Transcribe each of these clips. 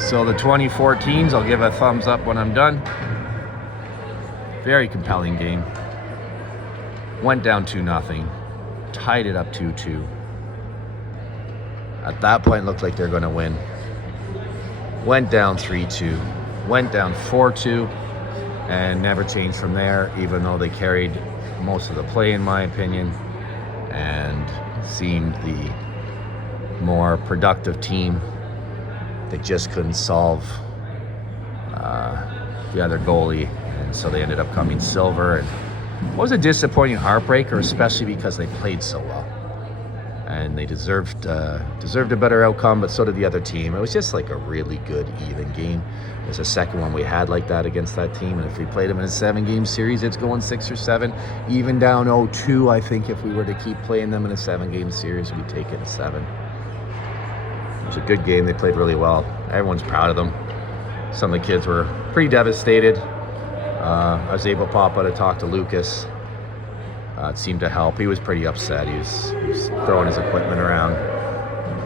So the 2014s, I'll give a thumbs up when I'm done. Very compelling game. Went down 2-0. Tied it up 2-2. At that point, looked like they're going to win. Went down 3-2. Went down 4-2. And never changed from there, even though they carried most of the play, in my opinion, and seemed the more productive team. They just couldn't solve the other goalie, and so they ended up coming silver. And it was a disappointing heartbreaker, especially because they played so well, and they deserved a better outcome, but so did the other team. It was just like a really good, even game. It was the second one we had like that against that team, and if we played them in a 7-game series, it's going 6 or 7. Even down 0-2, I think if we were to keep playing them in a 7-game series, we'd take it in 7. It was a good game. They played really well. Everyone's proud of them. Some of the kids were pretty devastated. I was able to pop out and talk to Lucas. It seemed to help. He was pretty upset. He was throwing his equipment around.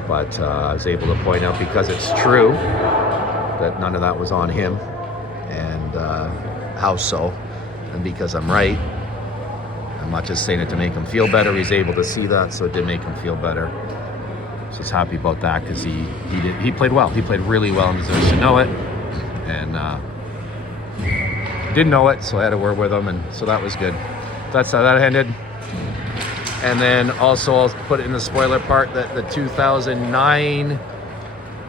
But I was able to point out, because it's true, that none of that was on him. And how so? And because I'm right. I'm not just saying it to make him feel better. He's able to see that, so it did make him feel better. So I was happy about that, because he played well. He played really well and deserves to know it. And didn't know it, so I had a word with him, and so that was good. That's how that ended. And then also I'll put it in the spoiler part that the 2009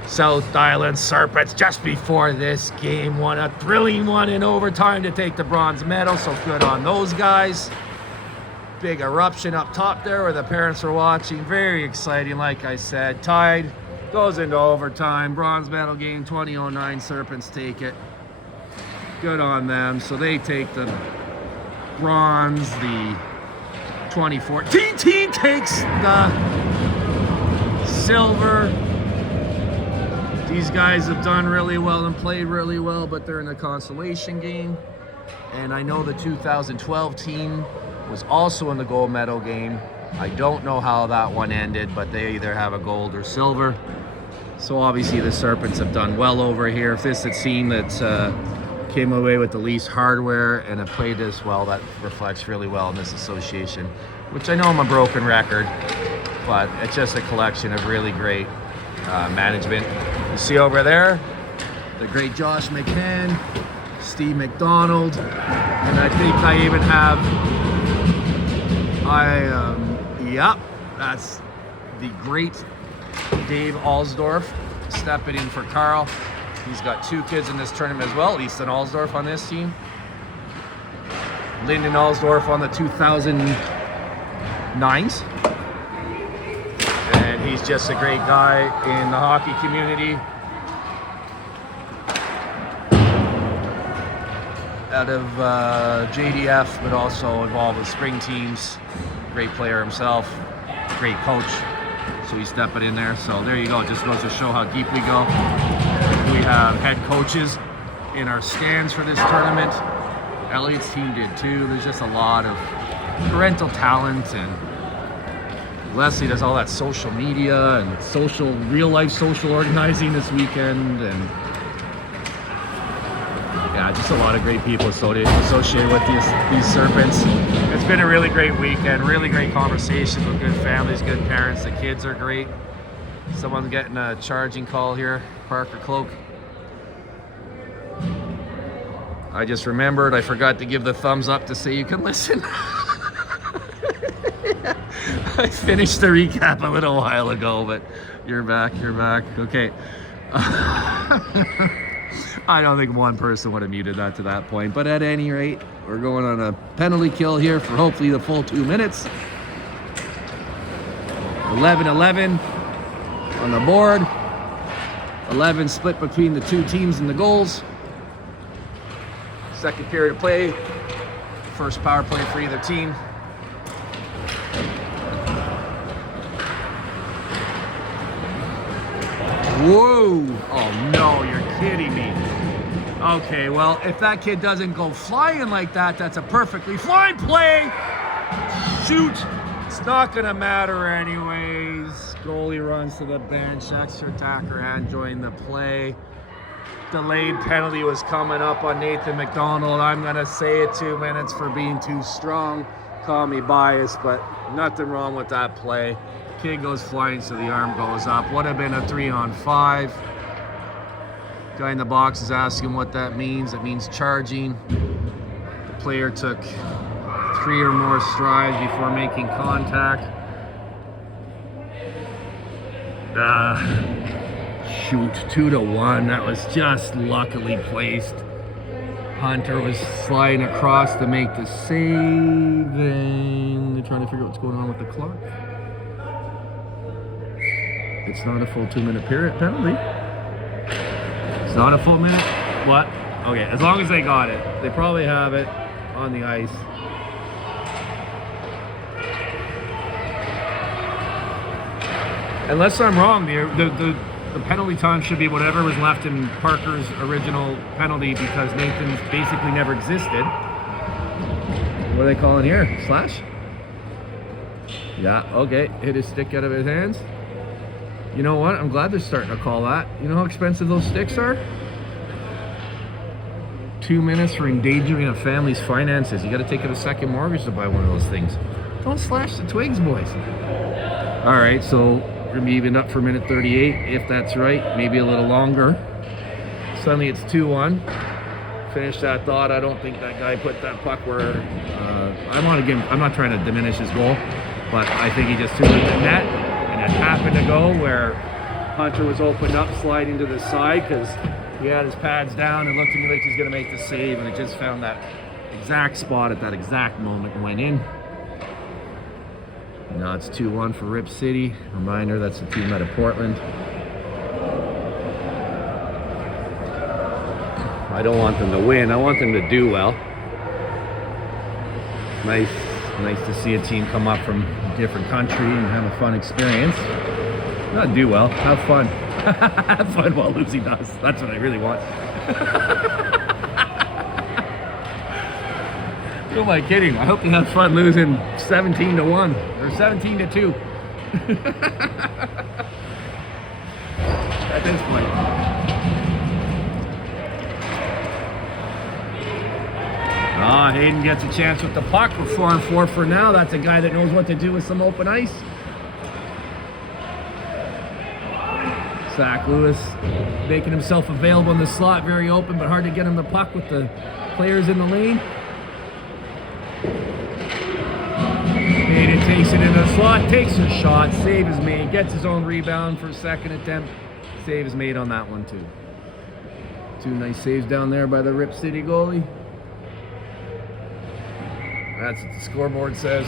South Island Serpents, just before this game, won a thrilling one in overtime to take the bronze medal, so good on those guys. Big eruption up top there where the parents were watching. Very exciting, like I said. Tied, goes into overtime. Bronze medal game, 2009 Serpents take it. Good on them. So they take the bronze. The 2014 team takes the silver. These guys have done really well and played really well, but they're in the consolation game. And I know the 2012 team was also in the gold medal game. I don't know how that one ended, but they either have a gold or silver. So obviously the Serpents have done well over here. If this is a team that came away with the least hardware and have played this well, that reflects really well in this association, which I know I'm a broken record, but it's just a collection of really great management. You see over there, the great Josh McCann, Steve McDonald, and I think I even have, yep, that's the great Dave Alsdorf stepping in for Carl. He's got 2 kids in this tournament as well, Easton Alsdorf on this team. Lyndon Alsdorf on the 2009s. And he's just a great guy in the hockey community. Out of JDF, but also involved with spring teams. Great player himself, great coach. So he's stepping in there. So there you go. It just goes to show how deep we go. We have head coaches in our stands for this tournament. Elliot's team did too. There's just a lot of parental talent, and Leslie does all that social media and real life social organizing this weekend, and yeah, just a lot of great people associated with these Serpents. It's been a really great weekend, really great conversations with good families, good parents. The kids are great. Someone's getting a charging call here, Parker Cloak. I just remembered, I forgot to give the thumbs up to say you can listen. I finished the recap a little while ago, but you're back. Okay. I don't think one person would have muted that to that point, but at any rate, we're going on a penalty kill here for hopefully the full 2 minutes. 11-11 on the board. 11 split between the 2 teams in the goals. Second period of play. First power play for either team. Whoa! Oh no, you're kidding me. Okay, well, if that kid doesn't go flying like that, that's a perfectly fine play. Shoot! It's not gonna matter anyways. Goalie runs to the bench, extra attacker and join the play. delayed penalty was coming up on Nathan McDonald. I'm going to say it, 2 minutes for being too strong. Call me biased, but nothing wrong with that play. Kid goes flying, so the arm goes up. Would have been a 3-on-5. Guy in the box is asking what that means. It means charging. The player took 3 or more strides before making contact. Shoot, 2-1. That was just luckily placed. Hunter was sliding across to make the save, and they're trying to figure out what's going on with the clock. It's not a full 2-minute period penalty. It's not a full minute. What? Okay, as long as they got it. They probably have it on the ice. Unless I'm wrong, the penalty time should be whatever was left in Parker's original penalty, because Nathan basically never existed. What are they calling here? Slash? Yeah, okay. Hit his stick out of his hands. You know what? I'm glad they're starting to call that. You know how expensive those sticks are? 2 minutes for endangering a family's finances. You got to take out a second mortgage to buy one of those things. Don't slash the twigs, boys. All right, so we're going to be evened up for minute 38, if that's right. Maybe a little longer. Suddenly it's 2-1. Finish that thought. I don't think that guy put that puck where... I'm not trying to diminish his goal, but I think he just threw it in the net. And it happened to go where Hunter was opened up, sliding to the side, because he had his pads down and looked to me like he's going to make the save, and it just found that exact spot at that exact moment and went in. Now it's 2-1 for Rip City. Reminder, that's the team out of Portland. I don't want them to win. I want them to do well. Nice to see a team come up from a different country and have a fun experience. Not do well, have fun. Have fun while losing us. That's what I really want. Who am I kidding? I hope you have fun losing 17-1 or 17-2. At this point. Hayden gets a chance with the puck. We're 4-4 for now. That's a guy that knows what to do with some open ice. Zach Lewis making himself available in the slot, very open, but hard to get him the puck with the players in the lane. Hayden takes it in the slot, takes a shot, save is made, gets his own rebound for a second attempt. Save is made on that one too. 2 nice saves down there by the Rip City goalie. That's what the scoreboard says.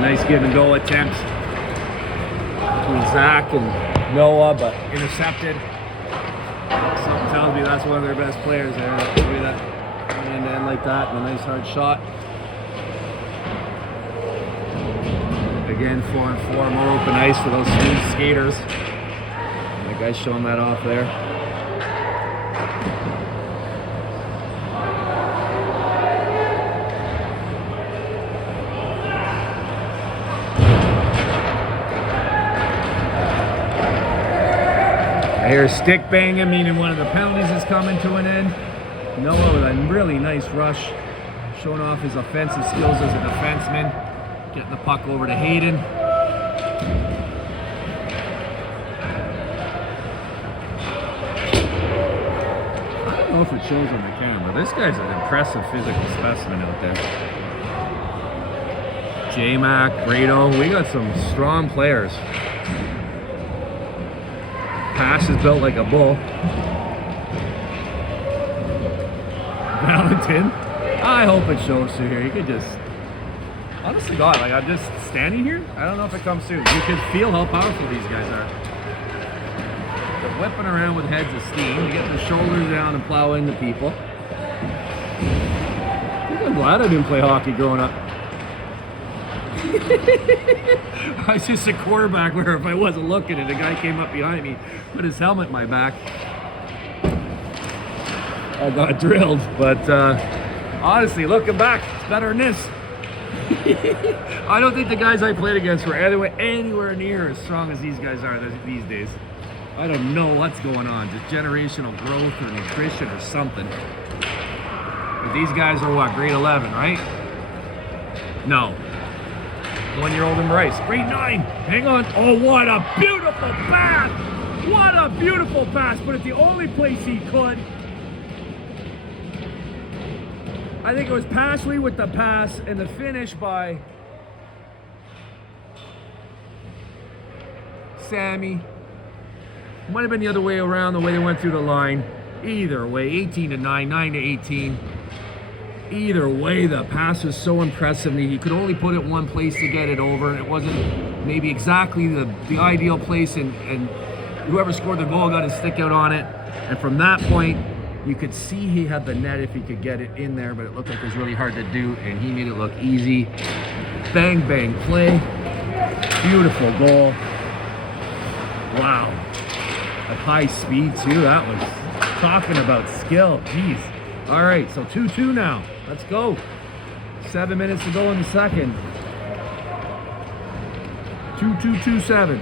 Nice give and go attempt between Zach and Noah, but intercepted. Something tells me that's one of their best players there. Look at that, and then like that, and a nice hard shot. Again, 4-4, more open ice for those smooth skaters. And the guy's showing that off there. I hear stick banging, meaning one of the penalties is coming to an end. Noah with a really nice rush, showing off his offensive skills as a defenseman. Getting the puck over to Hayden. I don't know if it shows on the camera. This guy's an impressive physical specimen out there. J-Mac, Brado, we got some strong players. Pass is built like a bull. Valentin. I hope it shows through here. You could just... Honestly, God, like I'm just standing here. I don't know if it comes through. You can feel how powerful these guys are. They're whipping around with heads of steam. You get the shoulders down and plow into people. I think I'm glad I didn't play hockey growing up. I was just a quarterback where if I wasn't looking and a guy came up behind me, put his helmet in my back. I got drilled. But honestly, looking back, it's better than this. I don't think the guys I played against were anywhere near as strong as these guys are these days. I don't know what's going on, just generational growth or nutrition or something. But these guys are what, grade 11, right? No. 1 year old and Bryce, grade 9. Hang on. Oh, what a beautiful pass! What a beautiful pass, but it's the only place he could. I think it was Pashley with the pass and the finish by Sammy. Might have been the other way around, the way they went through the line. Either way, 18 to 9, 9 to 18. Either way, the pass was so impressive. He could only put it one place to get it over, and it wasn't maybe exactly the ideal place, and whoever scored the goal got his stick out on it. And from that point, you could see he had the net if he could get it in there, but it looked like it was really hard to do, and he made it look easy. Bang, bang play. Beautiful goal. Wow. At high speed, too. That was talking about skill. Jeez. All right, so 2-2 now. Let's go. 7 minutes to go in the second. 2-2-2-7.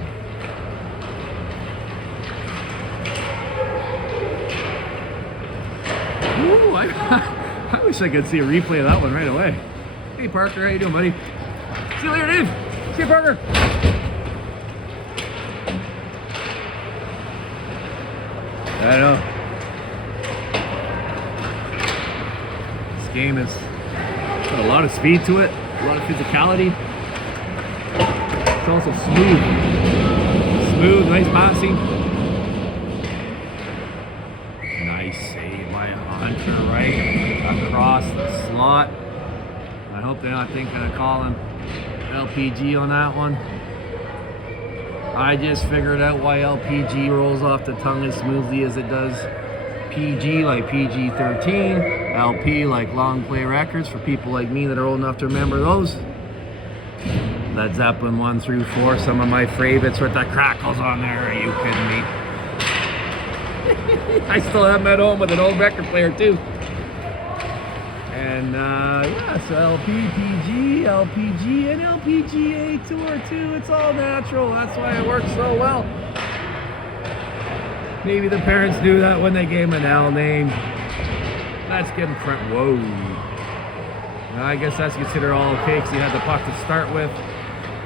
Ooh, I wish I could see a replay of that one right away. Hey, Parker, how you doing, buddy? See you later, Dave. See you, Parker. I know. This game has got a lot of speed to it, a lot of physicality. It's also smooth. Smooth, nice passing. Nice save by Hunter right across the slot. I hope they're not thinking of calling LPG on that one. I just figured out why LPG rolls off the tongue as smoothly as it does. PG like PG-13, LP like long play records for people like me that are old enough to remember those. Led Zeppelin 1 through 4, some of my favorites with the crackles on there. Are you kidding me? I still have them at home with an old record player too. And yeah, so LP, PG, LPG, and LPGA Tour too. It's all natural. That's why it works so well. Maybe the parents knew that when they gave him an L name. Let's get in front. Whoa. I guess that's considered all okay because he had the puck to start with.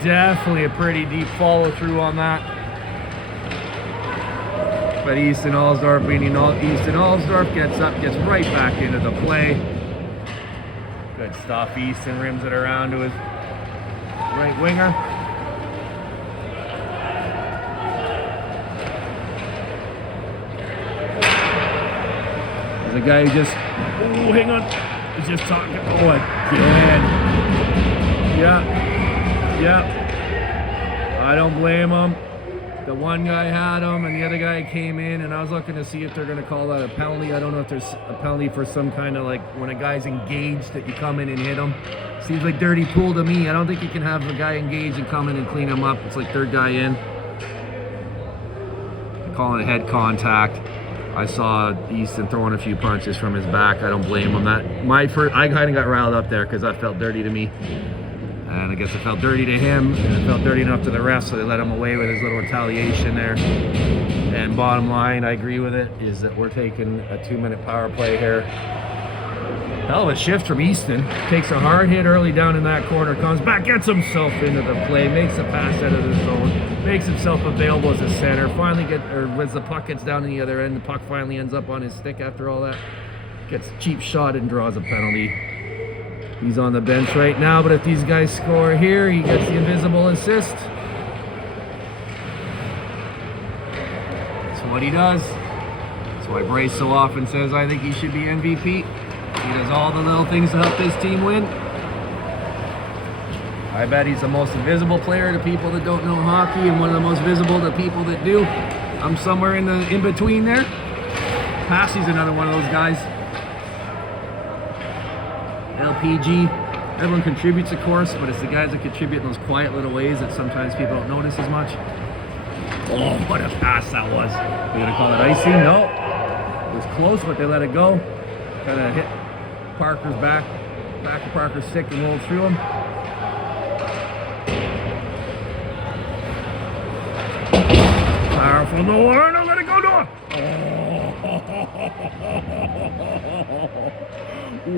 Definitely a pretty deep follow through on that. But Easton Allsdorf, meaning Easton Allsdorf, gets up, gets right back into the play. Good stuff. Easton rims it around to his right winger. There's a guy who just, oh, hang on. He's just talking. Oh, again. Yeah. I don't blame him. The one guy had him and the other guy came in, and I was looking to see if they're going to call that a penalty. I don't know if there's a penalty for some kind of, like, when a guy's engaged that you come in and hit him. Seems like dirty pool to me. I don't think you can have a guy engaged and come in and clean him up. It's like third guy in. Calling it head contact. I saw Easton throwing a few punches from his back. I don't blame him. I kind of got riled up there because that felt dirty to me. And I guess it felt dirty to him, and it felt dirty enough to the rest, so they let him away with his little retaliation there. And bottom line, I agree with it, is that we're taking a 2-minute power play here. Hell of a shift from Easton. Takes a hard hit early down in that corner, comes back, gets himself into the play, makes a pass out of the zone, makes himself available as a center, as the puck gets down to the other end, the puck finally ends up on his stick after all that. Gets a cheap shot and draws a penalty. He's on the bench right now, but if these guys score here, he gets the invisible assist. That's what he does. That's why Bryce so often says, I think he should be MVP. He does all the little things to help this team win. I bet he's the most invisible player to people that don't know hockey, and one of the most visible to people that do. I'm somewhere in between there. Passey's another one of those guys. LPG, everyone contributes, of course, but it's the guys that contribute in those quiet little ways that sometimes people don't notice as much. Oh, what a pass that was. We're gonna call it icing? No. It was close, but they let it go. Kind of hit Parker's back of Parker's stick and rolled through him. Powerful Noah, no, let it go, Noah!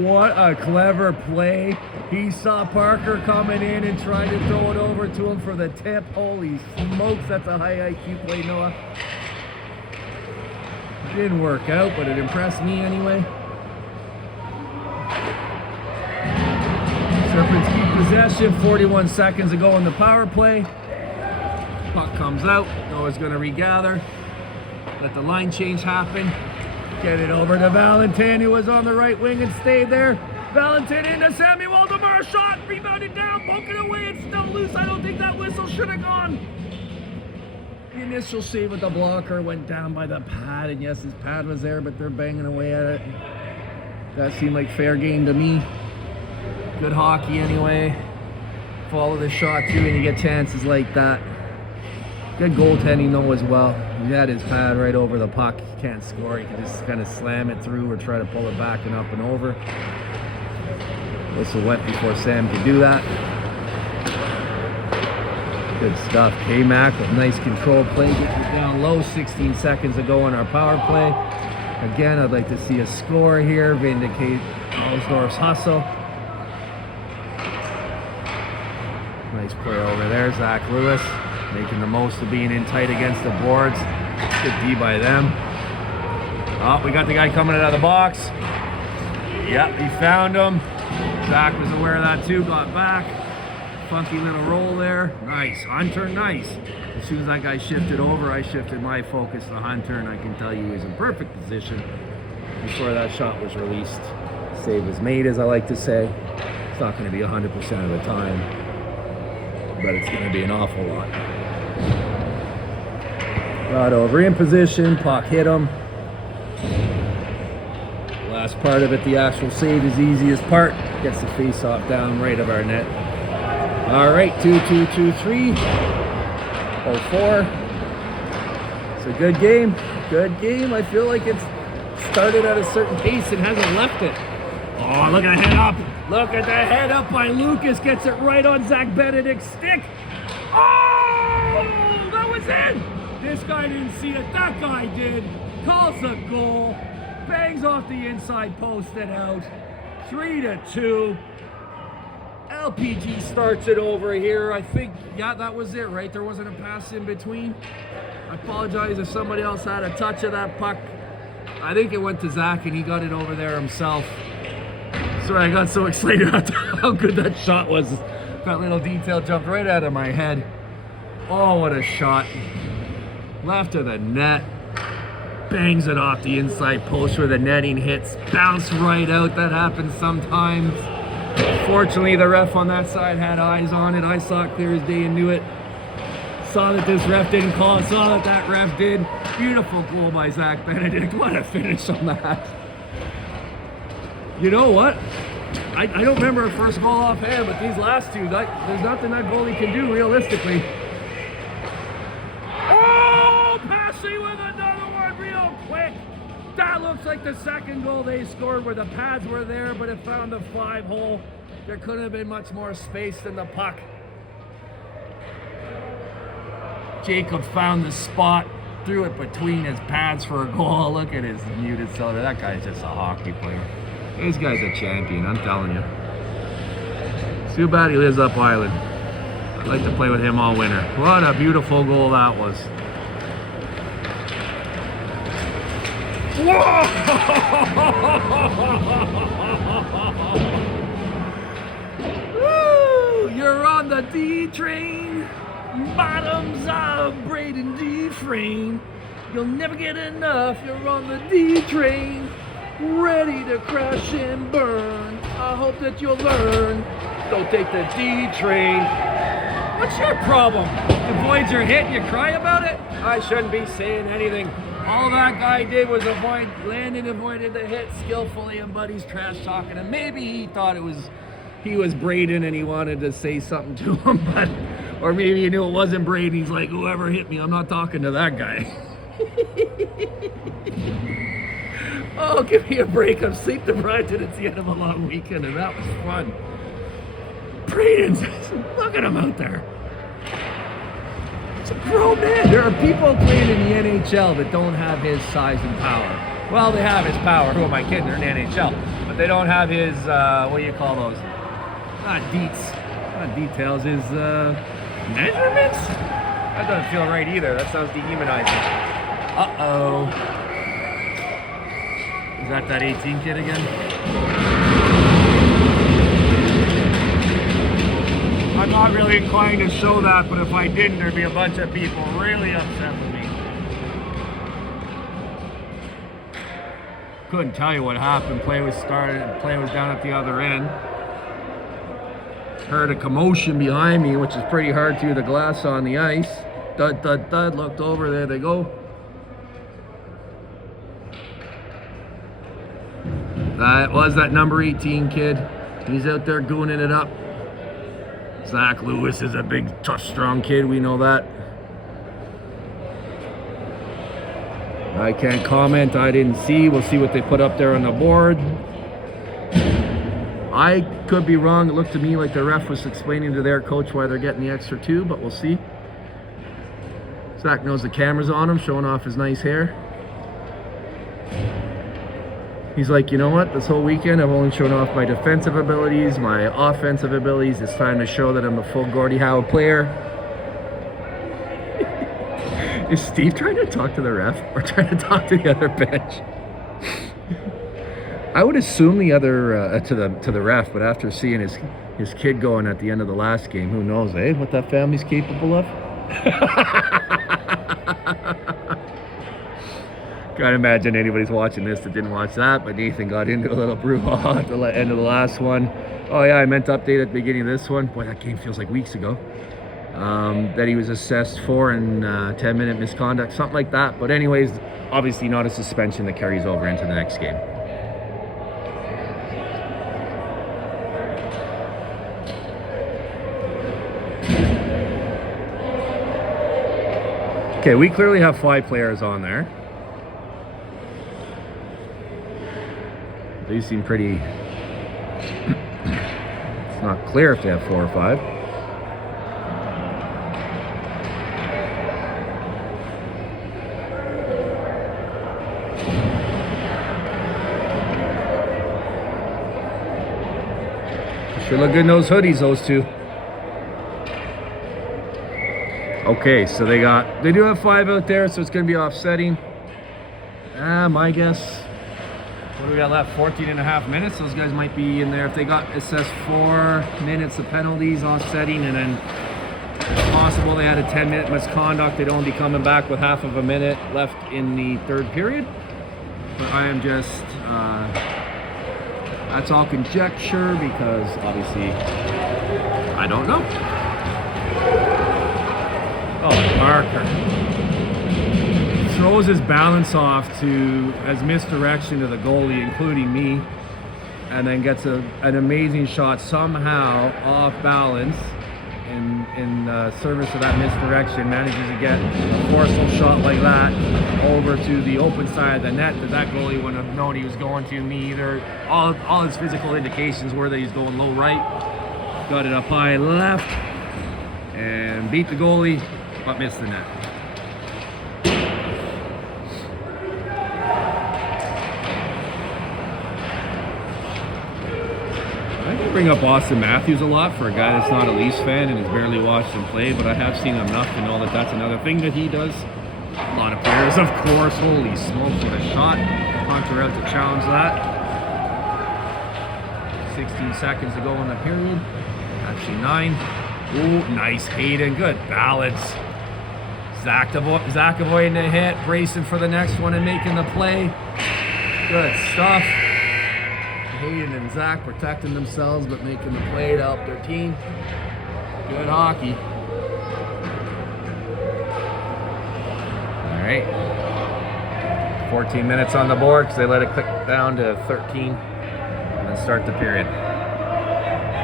What a clever play. He saw Parker coming in and tried to throw it over to him for the tip. Holy smokes, that's a high IQ play, Noah. Didn't work out, but it impressed me anyway. Serpents keep possession, 41 seconds to go in the power play. Puck comes out, Noah's going to regather. Let the line change happen. Get it over to Valentin, who was on the right wing and stayed there. Valentin into Sammy Waldemar, shot, rebounded down, poke it away, it's still loose. I don't think that whistle should have gone. The initial save with the blocker went down by the pad, and yes, his pad was there, but they're banging away at it. That seemed like fair game to me. Good hockey anyway. Follow the shot too, and you get chances like that. Good goaltending though as well. He had his pad right over the puck. He can't score. He can just kind of slam it through or try to pull it back and up and over. Whistle went before Sam could do that. Good stuff. K-Mac with nice control play. Gets it down low. 16 seconds to go on our power play. Again, I'd like to see a score here. Vindicate Osdorf's hustle. Nice play over there. Zach Lewis making the most of being in tight against the boards. Good D by them. Oh, we got the guy coming out of the box. Yep, he found him. Zach was aware of that too, got back. Funky little roll there. Nice, Hunter, nice. As soon as that guy shifted over, I shifted my focus to Hunter, and I can tell you he was in perfect position before that shot was released. Save was made, as I like to say. It's not going to be 100% of the time, but it's going to be an awful lot. Got over in position, puck hit him. Last part of it, the actual save is the easiest part. Gets the face-off down right of our net. All right, 2-2-2-3. 0-4. It's a good game. Good game. I feel like it's started at a certain pace and hasn't left it. Oh, look at the head up. Look at the head up by Lucas. Gets it right on Zach Benedict's stick. Oh, that was in. This guy didn't see it. That guy did. Calls the goal. Bangs off the inside post and out. 3-2. LPG starts it over here. I think, yeah, that was it, right? There wasn't a pass in between. I apologize if somebody else had a touch of that puck. I think it went to Zach and he got it over there himself. Sorry, I got so excited at how good that shot was. That little detail jumped right out of my head. Oh, what a shot. Left of the net. Bangs it off the inside post where the netting hits. Bounce right out. That happens sometimes. Fortunately, the ref on that side had eyes on it. I saw it clear as day and knew it. Saw that this ref didn't call it. Saw that that ref did. Beautiful goal by Zach Benedict. What a finish on that. You know what? I don't remember a first goal offhand, but these last two, there's nothing that goalie can do realistically. Oh, passing with another one real quick. That looks like the second goal they scored where the pads were there, but it found the 5-hole. There couldn't have been much more space than the puck. Jacob found the spot, threw it between his pads for a goal. Look at his muted cylinder. That guy's just a hockey player. This guy's a champion, I'm telling you. It's too bad he lives up island. I'd like to play with him all winter. What a beautiful goal that was. Whoa! Woo! You're on the D train. Bottoms of Braden Dufresne. You'll never get enough. You're on the D train. Ready to crash and burn. I hope that you'll learn. Don't take the D train. What's your problem? Avoid your hit and you cry about it? I shouldn't be saying anything. All that guy did was Landon avoided the hit skillfully, and Buddy's trash talking him. Maybe he thought he was Braden and he wanted to say something to him, but or maybe he knew it wasn't Braden. He's like, whoever hit me, I'm not talking to that guy. Oh, give me a break. I'm sleep deprived and it's the end of a long weekend, and that was fun. Braden's, look at him out there. It's a grown man. There are people playing in the NHL that don't have his size and power. Well, they have his power. Who am I kidding? They're in the NHL. But they don't have his, what do you call those? Not deets. Not details. His measurements? That doesn't feel right either. That sounds dehumanizing. Uh-oh. Is that 18 kid again? I'm not really inclined to show that, but if I didn't, there'd be a bunch of people really upset with me. Couldn't tell you what happened. Play was started, play was down at the other end. Heard a commotion behind me, which is pretty hard through the glass on the ice. Thud, thud, thud, looked over, there they go. That was that number 18 kid. He's out there gooning it up. Zach Lewis is a big, tough, strong kid. We know that. I can't comment. I didn't see. We'll see what they put up there on the board. I could be wrong. It looked to me like the ref was explaining to their coach why they're getting the extra 2, but we'll see. Zach knows the camera's on him, showing off his nice hair. He's like, you know what? This whole weekend I've only shown off my defensive abilities, my offensive abilities. It's time to show that I'm a full Gordie Howe player. Is Steve trying to talk to the ref or trying to talk to the other bench? I would assume the other to the ref, but after seeing his kid going at the end of the last game, who knows, eh? What that family's capable of? Can't imagine anybody's watching this that didn't watch that, but Nathan got into a little brouhaha at the end of the last one. Oh yeah, I meant to update at the beginning of this one. Boy, that game feels like weeks ago. That he was assessed for in 10-minute misconduct, something like that. But anyways, obviously not a suspension that carries over into the next game. Okay, we clearly have 5 players on there. They seem pretty... It's not clear if they have 4 or 5. Sure look good in those hoodies, those two. Okay, so they do have 5 out there, so it's going to be offsetting. My guess... What do we got left? 14 and a half minutes. Those guys might be in there if they got assessed 4 minutes of penalties offsetting, and then it's possible they had a 10-minute misconduct. They'd only be coming back with half of a minute left in the 3rd period. But I am just, that's all conjecture because obviously I don't know. Oh, Parker. Throws his balance off to as misdirection to the goalie, including me, and then gets an amazing shot somehow off balance in service of that misdirection, manages to get a forceful shot like that over to the open side of the net that goalie wouldn't have known he was going to. Me either. All his physical indications were that he's going low right, got it up high left, and beat the goalie, but missed the net. I bring up Austin Matthews a lot for a guy that's not a Leafs fan and has barely watched him play, but I have seen enough to know that that's another thing that he does. A lot of players, of course. Holy smokes, what a shot. Hunter out to challenge that. 16 seconds to go in the period. Actually 9. Ooh, nice Hayden, good balance. Zach avoiding a hit, bracing for the next one and making the play. Good stuff. Hayden and Zach protecting themselves but making the play to help their team. Good hockey. All right. 14 minutes on the board because they let it click down to 13 and then start the period.